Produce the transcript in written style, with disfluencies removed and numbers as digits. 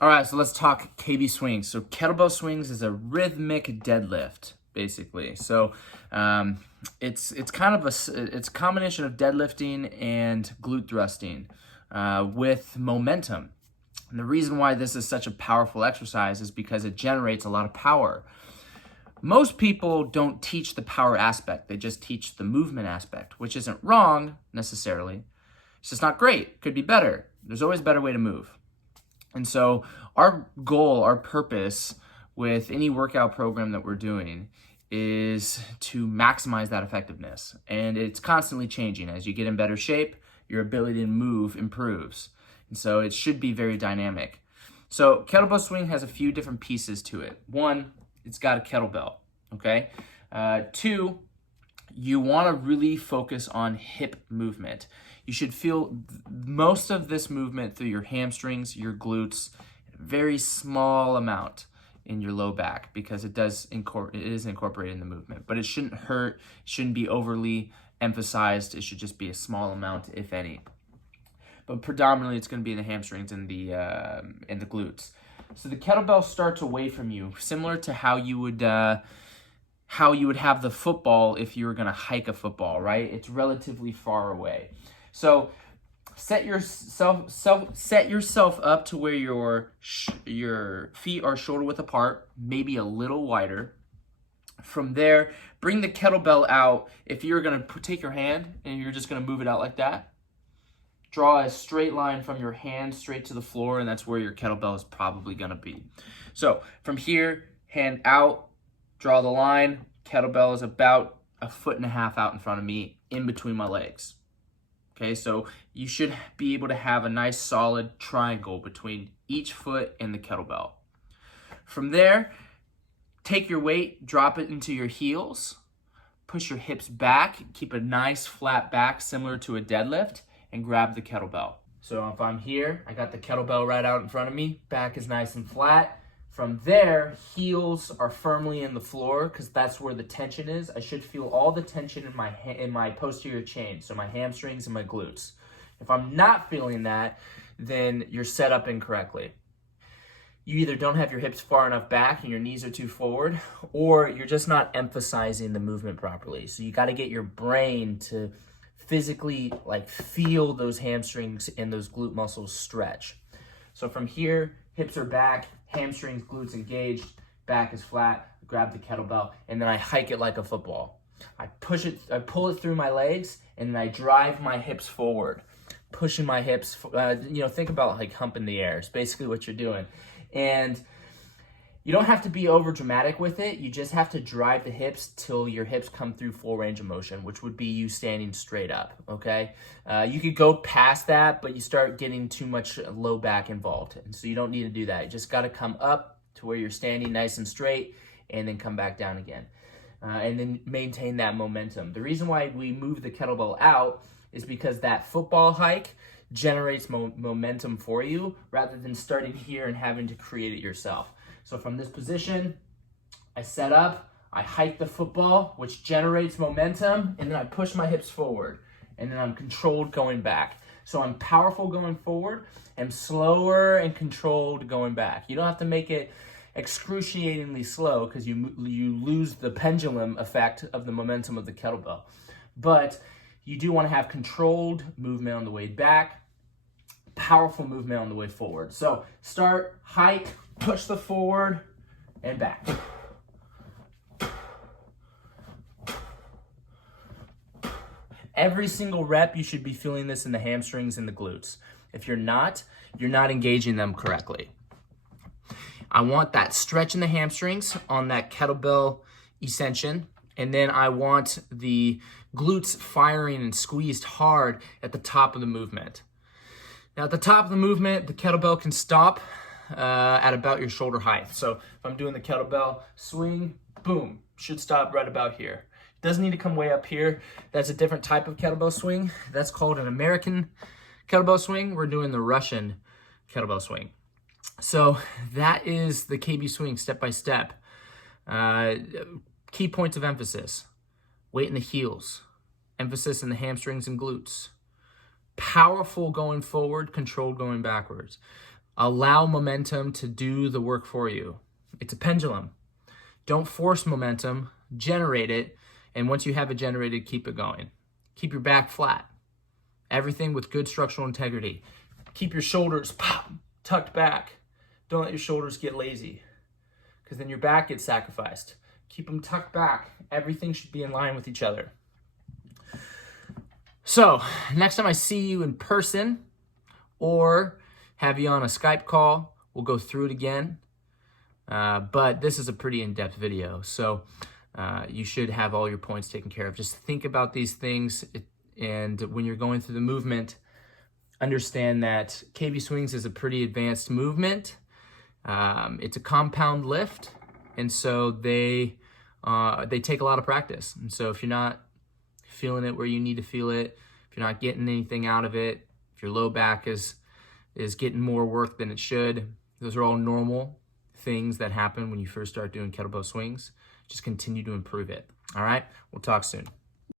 All right, so let's talk KB swings. So kettlebell swings is a rhythmic deadlift, basically. So it's kind of it's a combination of deadlifting and glute thrusting with momentum. And the reason why this is such a powerful exercise is because it generates a lot of power. Most people don't teach the power aspect. They just teach the movement aspect, which isn't wrong necessarily. It's just not great. Could be better. There's always a better way to move. And so our goal, our purpose with any workout program that we're doing is to maximize that effectiveness. And it's constantly changing. As you get in better shape, your ability to move improves. And so it should be very dynamic. So kettlebell swing has a few different pieces to it. One, it's got a kettlebell, okay? Two, you want to really focus on hip movement. You should feel most of this movement through your hamstrings, your glutes, a very small amount in your low back because it is incorporated in the movement. But it shouldn't hurt, it shouldn't be overly emphasized. It should just be a small amount, if any. But predominantly, it's going to be in the hamstrings and the glutes. So the kettlebell starts away from you, similar to how you would have the football if you were going to hike a football, right? It's relatively far away. So set yourself up to where your feet are shoulder width apart, maybe a little wider. From there, bring the kettlebell out. If you're going to take your hand and you're just going to move it out like that, draw a straight line from your hand straight to the floor, and that's where your kettlebell is probably going to be. So from here, hand out, draw the line. Kettlebell is about 1.5 feet out in front of me, in between my legs. Okay, so you should be able to have a nice solid triangle between each foot and the kettlebell. From there, take your weight, drop it into your heels, push your hips back, keep a nice flat back similar to a deadlift, and grab the kettlebell. So if I'm here, I got the kettlebell right out in front of me, back is nice and flat. From there, heels are firmly in the floor because that's where the tension is. I should feel all the tension in my posterior chain, so my hamstrings and my glutes. If I'm not feeling that, then you're set up incorrectly. You either don't have your hips far enough back and your knees are too forward, or you're just not emphasizing the movement properly. So you got to get your brain to physically feel those hamstrings and those glute muscles stretch. So from here, hips are back, hamstrings, glutes engaged, back is flat, grab the kettlebell, and then I hike it like a football. I pull it through my legs, and then I drive my hips forward, pushing my hips, think about humping the air. It's basically what you're doing. And you don't have to be over dramatic with it. You just have to drive the hips till your hips come through full range of motion, which would be you standing straight up, okay? You could go past that, but you start getting too much low back involved. And so you don't need to do that. You just got to come up to where you're standing nice and straight and then come back down again. And then maintain that momentum. The reason why we move the kettlebell out is because that football hike generates momentum for you rather than starting here and having to create it yourself. So from this position, I set up, I hike the football, which generates momentum, and then I push my hips forward, and then I'm controlled going back. So I'm powerful going forward, and slower and controlled going back. You don't have to make it excruciatingly slow because you lose the pendulum effect of the momentum of the kettlebell. But you do want to have controlled movement on the way back, powerful movement on the way forward. So start, hike, push the forward, and back. Every single rep, you should be feeling this in the hamstrings and the glutes. If you're not engaging them correctly. I want that stretch in the hamstrings on that kettlebell extension, and then I want the glutes firing and squeezed hard at the top of the movement. Now at the top of the movement, the kettlebell can stop at about your shoulder height. So if I'm doing the kettlebell swing, boom, should stop right about here. Doesn't need to come way up here. That's a different type of kettlebell swing. That's called an American kettlebell swing. We're doing the Russian kettlebell swing. So that is the KB swing step by step. Key points of emphasis: weight in the heels, emphasis in the hamstrings and glutes, powerful going forward, controlled going backwards. Allow momentum to do the work for you. It's a pendulum. Don't force momentum, generate it, and once you have it generated, keep it going. Keep your back flat. Everything with good structural integrity. Keep your shoulders tucked back. Don't let your shoulders get lazy, because then your back gets sacrificed. Keep them tucked back. Everything should be in line with each other. So, next time I see you in person or have you on a Skype call, we'll go through it again. But this is a pretty in-depth video, so you should have all your points taken care of. Just think about these things, and when you're going through the movement, understand that KB swings is a pretty advanced movement. It's a compound lift, and so they take a lot of practice. And so if you're not feeling it where you need to feel it, if you're not getting anything out of it, if your low back is getting more work than it should, those are all normal things that happen when you first start doing kettlebell swings. Just continue to improve it. All right, we'll talk soon.